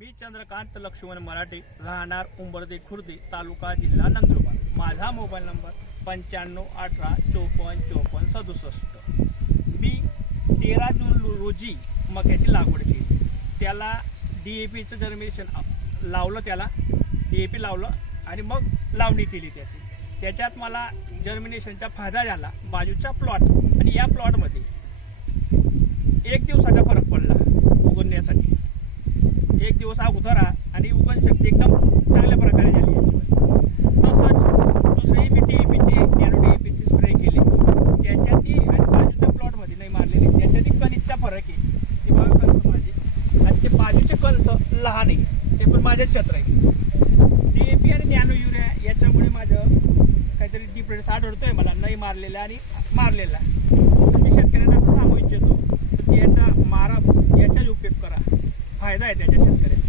मी चंद्रकांत लक्ष्मण मराठे राहणार उंबरदे खुर्दे तालुका जिल्हा नंदुरबार. माझा मोबाईल नंबर पंच्याण्णव अठरा चोपन्न चोपन्न सदुसष्ट. मी तेरा जून रोजी मक्याची लागवड केली. त्याला डी ए पीचं जर्मिनेशन लावलं त्याला डी ए पी लावलं आणि मग लावणी केली त्याची. त्याच्यात मला जर्मिनेशनचा फायदा झाला बाजूचा प्लॉट आणि या प्लॉटमध्ये एक दिवसाचा फरक पडला. दिवस अगोदर आणि उगवण शक्ती एकदम चांगल्या प्रकारे झाली याच्यामध्ये तसंच दुसरी मी टी पीची नॅनो डी पीची स्प्रे केली. त्याच्यातही आणि बाजूच्या प्लॉटमध्ये नाही मारलेली त्याच्यातही कणिकचा फरक आहे. ती बघा कणस माझी. आणि ते बाजूचे कणस लहान आहे. ते पण माझ्याच क्षेत्र आहे. डी ए पी आणि नॅनो युरिया याच्यामुळे माझं काहीतरी डिफरन्स आढळतोय मला. नाही मारलेला आणि मारलेला. मी शेतकऱ्यांना असं सांगू इच्छितो की याचा मारा याचाच उपयोग करा. फायदा आहे त्याच्या शेतकऱ्याचा